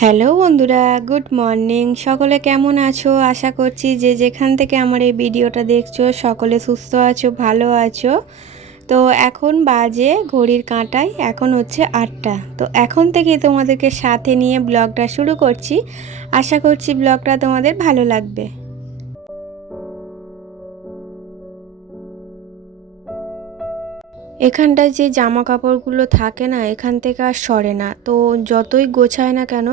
Hello বন্ধুরা, good morning. সকলে কেমন আছো? আশা করছি যে যেখান থেকে আমার এই ভিডিওটা দেখছো সকলে সুস্থ আছো, ভালো আছো। তো এখন বাজে ঘড়ির কাঁটায় এখন হচ্ছে 8টা। তো এখন থেকে তোমাদেরকে সাথে নিয়ে ব্লগটা শুরু করছি। আশা করছি ব্লগটা তোমাদের ভালো লাগবে। এখানটায় যে জামা কাপড়গুলো থাকে না, এখান থেকে আর সরে না। তো যতই গোছায় না কেন,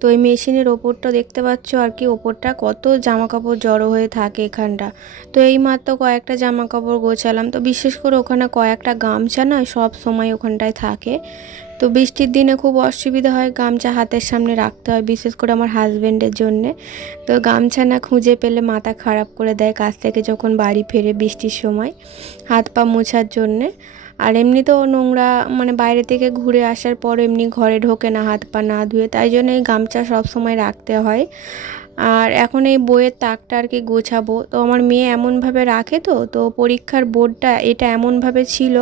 তো এই মেশিনের ওপরটা দেখতে পাচ্ছ আর কি, ওপরটা কত জামা কাপড় জড়ো হয়ে থাকে এখানটা। তো এইমাত্র কয়েকটা জামা কাপড় গোছালাম। তো বিশেষ করে ওখানে কয়েকটা গামছা না সব সময় ওখানটায় থাকে। তো বৃষ্টির দিনে খুব অসুবিধা হয়, গামছা হাতের সামনে রাখতে হয়, বিশেষ করে আমার হাজব্যান্ডের জন্যে। তো গামছা না খুঁজে পেলে মাথা খারাপ করে দেয় কাজ থেকে যখন বাড়ি ফেরে বৃষ্টির সময়, হাত পা মোছার জন্যে। আর এমনিতেও নোংরা, মানে বাইরে থেকে ঘুরে আসার পর এমনি ঘরে ঢোকে না হাত পা না ধুয়ে, তাই জন্য এই গামছা সব সময় রাখতে হয়। আর এখন এই বইয়ের তাকটা আর কি গোছাবো। তো আমার মেয়ে এমনভাবে রাখে, তো পরীক্ষার বোর্ডটা এটা এমনভাবে ছিল,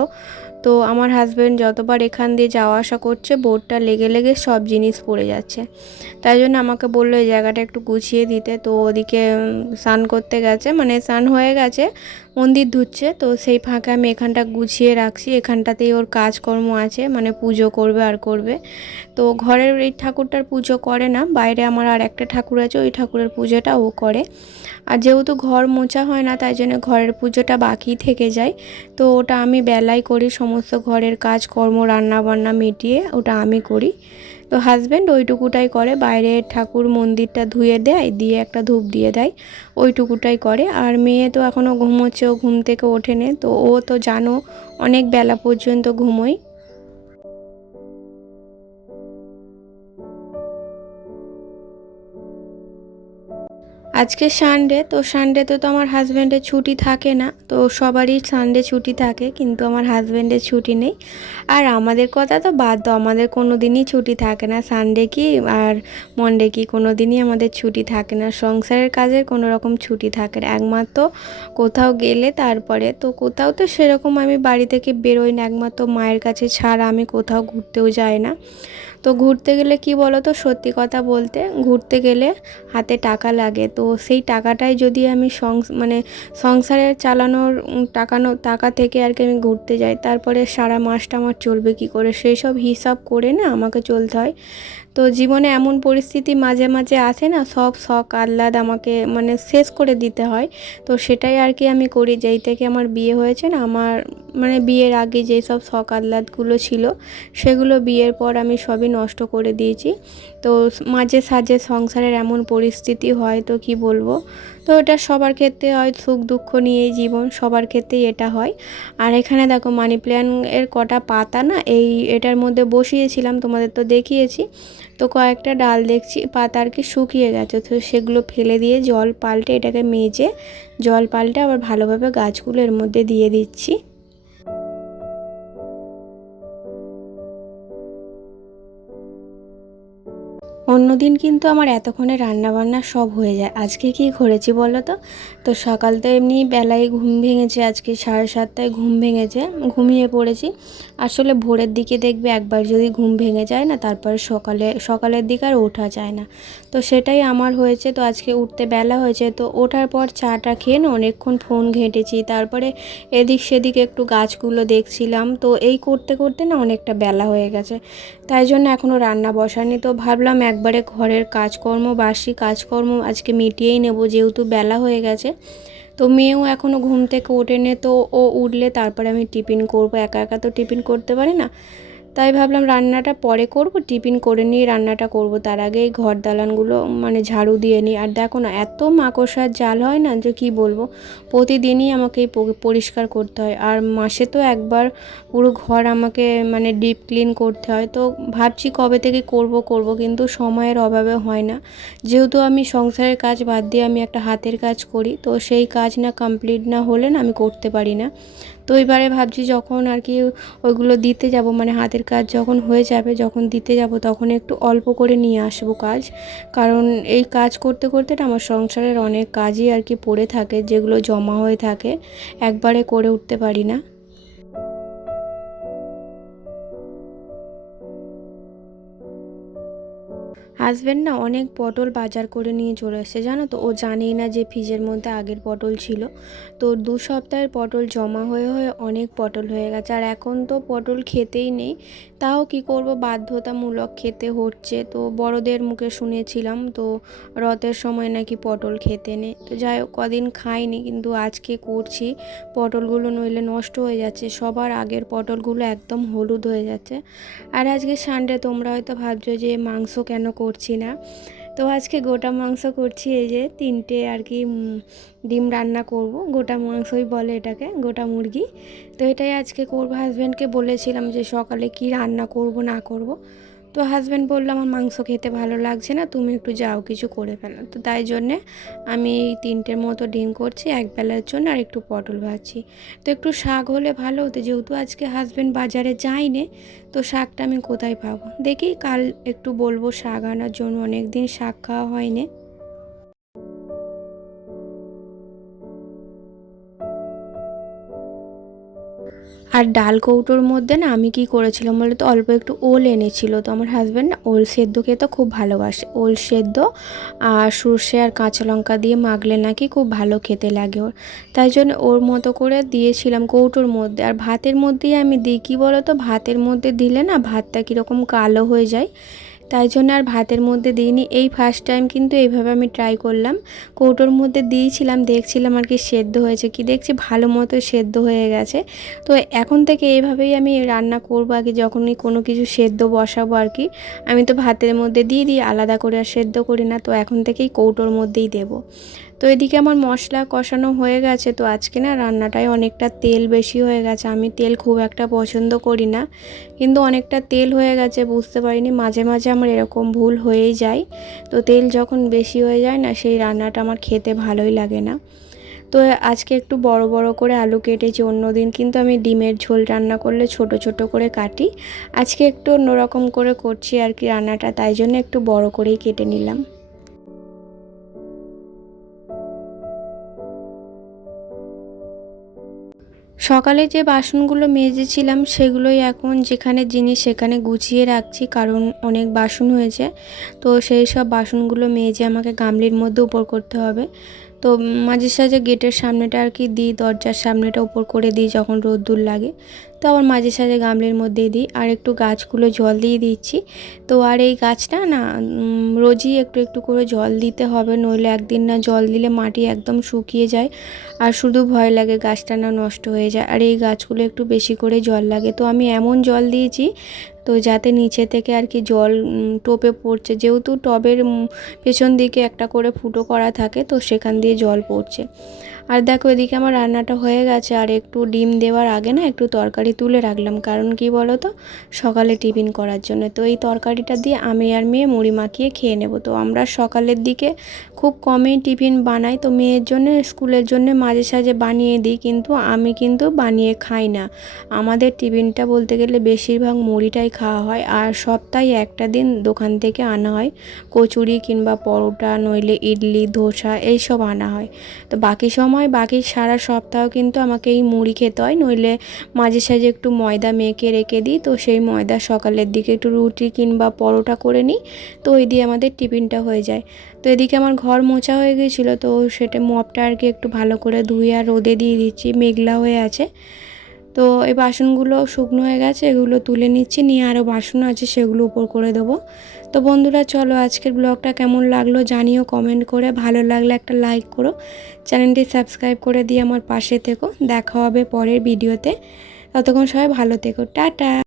তো আমার হাজব্যান্ড যতবার এখান দিয়ে যাওয়া আসা করছে বোর্ডটা লেগে লেগে সব জিনিস পড়ে যাচ্ছে। তাই জন্য আমাকে বললো এই জায়গাটা একটু গুছিয়ে দিতে। তো ওদিকে স্নান করতে গেছে, মানে স্নান হয়ে গেছে, মন্দির ধুচ্ছে। তো সেই ফাঁকে আমি এখানটা গুছিয়ে রাখছি, এখানটাতেই ওর কাজকর্ম আছে, মানে পুজো করবে আর করবে। তো ঘরের এই ঠাকুরটার পুজো করে না, বাইরে আমার আর একটা ঠাকুর আছে, ওই ঠাকুরের পুজোটা ও করে। আর যেহেতু ঘর মোছা হয় না, তাই জন্য ঘরের পুজোটা বাকি থেকে যায়। তো ওটা আমি বেলায় করি, সমস্ত ঘরের কাজকর্ম রান্না বান্না মিটিয়ে ওটা আমি করি। তো হাজব্যান্ড ওইটুকুটাই করে, বাইরে ঠাকুর মন্দিরটা ধুয়ে দেয়, দিয়ে একটা ধূপ দিয়ে দেয়, ওইটুকুটাই করে। আর মেয়ে তো এখনও ঘুমোচ্ছে, ও ঘুম থেকে ওঠেনি। তো ও তো জানো অনেক বেলা পর্যন্ত ঘুমোয়। আজকে সানডে, তো সানডেতে তো আমার হাজব্যান্ডের ছুটি থাকে না। তো সবারই সানডে ছুটি থাকে, কিন্তু আমার হাজব্যান্ডের ছুটি নেই। আর আমাদের কথা তো বাদ দাও, আমাদের কোনো দিনই ছুটি থাকে না। সানডে কি আর মনডে কি, কোনো দিনই আমাদের ছুটি থাকে না। সংসারের কাজের কোনো রকম ছুটি থাকে না, একমাত্র কোথাও গেলে তারপরে। তো কোথাও তো সেরকম আমি বাড়ি থেকে বেরোই না, একমাত্র মায়ের কাছে ছাড়া আমি কোথাও ঘুরতেও যাই না। তো ঘুরতে গেলে কি বলো তো, সত্যি কথা বলতে ঘুরতে গেলে হাতে টাকা লাগে। তো সেই টাকাটাই যদি আমি মানে সংসারের চালানোর টাকা থেকে আর কি আমি ঘুরতে যাই, তারপরে সারা মাসটা আমার চলবে কি করে, সেই সব হিসাব করে না আমাকে চলতে হয়। তো জীবনে এমন পরিস্থিতি মাঝে মাঝে আসে না, সব শখ আহ্লাদ আমাকে মানে শেষ করে দিতে হয়। তো সেটাই আর কি আমি করি। যেই থেকে আমার বিয়ে হয়েছে না, আমার মানে বিয়ের আগে যেই সব শখ আহ্লাদগুলো ছিল, সেগুলো বিয়ের পর আমি সবই নষ্ট করে দিয়েছি। তো মাঝে সাঝে সংসারের এমন পরিস্থিতি হয়, তো কি বলবো। তো এটা সবার ক্ষেত্রে হয়, সুখ দুঃখ নিয়েই জীবন, সবার ক্ষেত্রেই এটা হয়। আর এখানে দেখো মানি প্ল্যান্টের কটা পাতা না এই এটার মধ্যে বসিয়েছিলাম, তোমাদের তো দেখিয়েছি। তো কয়েকটা ডাল দেখছি পাতা আর কি শুকিয়ে গেছে, তো সেগুলো ফেলে দিয়ে জল পাল্টে, এটাকে মেজে জল পাল্টে আবার ভালোভাবে গাছগুলো এর মধ্যে দিয়ে দিচ্ছি। অন্যদিন কিন্তু আমার এতক্ষণে রান্নাবান্না সব হয়ে যায়। আজকে কি করেছি বলো তো। তো সকাল তো এমনি বেলায় ঘুম ভেঙেছে, আজকে 7:30টায় ঘুম ভেঙেছে, ঘুমিয়ে পড়েছি। আসলে ভোরের দিকে দেখবে একবার যদি ঘুম ভেঙে যায় না, তারপরে সকালের দিকে আর ওঠা যায় না। তো সেটাই আমার হয়েছে। তো আজকে উঠতে বেলা হয়েছে, তো ওঠার পর চাটা খেয়ে না অনেকক্ষণ ফোন ঘেঁটেছি, তারপরে এদিক সেদিক একটু গাছগুলো দেখছিলাম। তো এই করতে করতে না অনেকটা বেলা হয়ে গেছে, তাই জন্য এখনও রান্না বসানি। তো ভাবলাম একবারে ঘরের কাজকর্ম, বাসি কাজকর্ম আজকে মিটিয়েই নেব, যেহেতু বেলা হয়ে গেছে। তো মেয়েও এখনও ঘুম থেকে ওঠেনি, তো ও উঠলে তারপরে আমি টিফিন করব, একা একা তো টিফিন করতে পারি না। তাই ভাবলাম রান্নাটা পরে করব, টিফিন করে নিয়ে রান্নাটা করব, তার আগেই ঘর দালানগুলো মানে ঝাড়ু দিয়ে নিই। আর দেখো না এত মাকড়সার জাল হয় না, যে কি বলবো, প্রতিদিনই আমাকে এই পরিষ্কার করতে হয়। আর মাসে তো একবার পুরো ঘর আমাকে মানে ডিপ ক্লিন করতে হয়। তো ভাবছি কবে থেকে করব কিন্তু সময়ের অভাবে হয় না। যেহেতু আমি সংসারের কাজ বাদ দিয়ে আমি একটা হাতের কাজ করি, তো সেই কাজ না কমপ্লিট না হলে না আমি করতে পারি না। তো এবারে ভাবছি যখন আর কি ওইগুলো দিতে যাব, মানে হাতের কাজ যখন হয়ে যাবে, যখন দিতে যাব তখন একটু অল্প করে নিয়ে আসবো কাজ। কারণ এই কাজ করতে করতে না আমার সংসারের অনেক কাজই আর কি পড়ে থাকে, যেগুলো জমা হয়ে থাকে, একবারে করে উঠতে পারি না। হাজব্যান্ড না অনেক পটল বাজার করে নিয়ে চলে এসেছে, জানো তো। ও জানেই না যে ফ্রিজের মধ্যে আগের পটল ছিল। তো 2 সপ্তাহের পটল জমা হয়ে হয়ে অনেক পটল হয়ে গেছে, আর এখন তো পটল খেতেই নেই। তাও কি করব, বাধ্যতামূলক খেতে হচ্ছে। তো বড়দের মুখে শুনেছিলাম তো রথের সময় নাকি পটল খেতে নেই। তো যাই হোক, কদিন খাইনি, কিন্তু আজকে করছি। পটলগুলো নইলে নষ্ট হয়ে যাচ্ছে, সবার আগের পটলগুলো একদম হলুদ হয়ে যাচ্ছে। আর আজকে সানডে, তোমরা হয়তো ভাবছো যে মাংস কেন করছি না। তো আজকে গোটা মাংস করছি, এই যে 3টে আর কি ডিম রান্না করব। গোটা মাংসই বলে এটাকে, গোটা মুরগি। তো এটাই আজকে করবো। হাজব্যান্ডকে বলেছিলাম যে সকালে কি রান্না করব না করব। তো হাজব্যান্ড বললো আমার মাংস খেতে ভালো লাগছে না, তুমি একটু যাও কিছু করে ফেলো। তো তাই জন্যে আমি এই 3টের মতো ডিম করছি একবেলার জন্য, আর একটু পটল ভাজছি। তো একটু শাক হলে ভালো হতো, যেহেতু আজকে হাজব্যান্ড বাজারে যায়নি। তো শাকটা আমি কোথায় পাবো, দেখি কাল একটু বলবো শাক আনার জন্য, অনেক দিন শাক খাওয়া হয়নি। আর ডাল কৌটোর মধ্যে না আমি কি করেছিলাম বলে তো, অল্প একটু ওল এনেছিল। তো আমার হাজব্যান্ড না ওল সেদ্ধ খেতে খুব ভালোবাসে। ওল সেদ্ধ আর সর্ষে আর কাঁচা লঙ্কা দিয়ে মাখলে নাকি খুব ভালো খেতে লাগে ওর। তাই জন্য ওর মতো করে দিয়েছিলাম কৌটোর মধ্যে। আর ভাতের মধ্যেই আমি দিই, কী বলো তো, ভাতের মধ্যে দিলে না ভাতটা কীরকম কালো হয়ে যায়। তাই জন্য আর ভাতের মধ্যে দিইনি। এই ফার্স্ট টাইম কিন্তু এইভাবে আমি ট্রাই করলাম। কৌটোর মধ্যে দিয়েছিলাম, দেখছিলাম আর কি সেদ্ধ হয়েছে কি, দেখছি ভালো মতো সেদ্ধ হয়ে গেছে। তো এখন থেকে এইভাবেই আমি রান্না করবো। আগে যখনই কোনো কিছু সেদ্ধ বসাবো আর কি, আমি তো ভাতের মধ্যে দিয়ে দিই, আলাদা করে আর সেদ্ধ করি না। তো এখন থেকেই কৌটোর মধ্যেই দেবো। তো এদিকে আমার মশলা কষানো হয়ে গেছে। তো আজকে না রান্নাটায় অনেকটা তেল বেশি হয়ে গেছে। আমি তেল খুব একটা পছন্দ করি না, কিন্তু অনেকটা তেল হয়ে গেছে, বুঝতে পারিনি। মাঝে মাঝে আমার এরকম ভুল হয়েই যায়। তো তেল যখন বেশি হয়ে যায় না, সেই রান্নাটা আমার খেতে ভালোই লাগে না। তো আজকে একটু বড় বড় করে আলু কেটেছি। অন্যদিন কিন্তু আমি ডিমের ঝোল রান্না করলে ছোট ছোট করে কাটি। আজকে একটু অন্যরকম করে করছি আর কি রান্নাটা, তাই জন্য একটু বড় করেই কেটে নিলাম। সকালে যে বাসনগুলো মেজেছিলাম সেগুলোই এখন যেখানে জিনিস সেখানে গুছিয়ে রাখছি, কারণ অনেক বাসন হয়েছে। তো সেই সব বাসনগুলো মেজে আমাকে গামলির মধ্যে উপর করতে হবে। তো মাঝে সাঝে গেটের সামনেটা আর কি দিই, দরজার সামনেটা উপর করে দিই যখন রোদ্দুর লাগে। তো আবার মাঝে সাঝে গামলির মধ্যেই দিই। আর একটু গাছগুলো জল দিয়ে দিচ্ছি। তো আর এই গাছটা না রোজই একটু একটু করে জল দিতে হবে, নইলে একদিন না জল দিলে মাটি একদম শুকিয়ে যায়। আর শুধু ভয় লাগে গাছটা না নষ্ট হয়ে যায়। আর এই গাছগুলো একটু বেশি করে জল লাগে। তো আমি এমন জল দিয়েছি তো যাতে নিচে থেকে আর কি জল টোপে পড়ছে, যেহেতু টবের পেছন দিকে একটা করে ফুটো করা থাকে, তো সেখান দিয়ে জল পড়ছে। আর দেখো এদিকে আমার রান্নাটা হয়ে গেছে। আর একটু ডিম দেওয়ার আগে না একটু তরকারি তুলে রাখলাম, কারণ কি বলো তো, সকালে টিফিন করার জন্য। তো এই তরকারিটা দিয়ে আমি আর মেয়ে মুড়ি মাখিয়ে খেয়ে নেব। তো আমরা সকালের দিকে খুব কমই টিফিন বানাই। তো মেয়ের জন্য স্কুলের জন্য মাঝে সাঝে বানিয়ে দিই, কিন্তু আমি কিন্তু বানিয়ে খাই না। আমাদের টিফিনটা বলতে গেলে বেশিরভাগ মুড়িটাই খাওয়া হয়। আর সপ্তাহে একটা দিন দোকান থেকে আনা হয় কচুরি কিংবা পরোটা, নইলে ইডলি ধোসা এইসব আনা হয়। তো বাকি সময়, বাকি সারা সপ্তাহ কিন্তু আমাকে এই মুড়ি খেতে হয়, নইলে মাঝে সাঝে একটু ময়দা মেখে রেখে দিই। তো সেই ময়দা সকালের দিকে একটু রুটি কিংবা পরোটা করে নিই। তো ওই দিয়ে আমাদের টিফিনটা হয়ে যায়। তো এদিকে আমার ঘর মোছা হয়ে গেছিলো, তো সেটা মপটা আর কি একটু ভালো করে ধুয়ে আর রোদে দিয়ে দিচ্ছি, মেঘলা হয়ে আছে। তো এই বাসনগুলো শুকনো হয়ে গেছে, এগুলো তুলে নিচ্ছি, নিয়ে আরও বাসন আছে সেগুলো উপর করে দেবো। তো বন্ধুরা চলো, আজকের ব্লগটা কেমন লাগলো জানিও কমেন্ট করে। ভালো লাগলে একটা লাইক করো, চ্যানেলটি সাবস্ক্রাইব করে দিয়ে আমার পাশে থেকো। দেখা হবে পরের ভিডিওতে। ততক্ষণ সবাই ভালো থেকো, টাটা।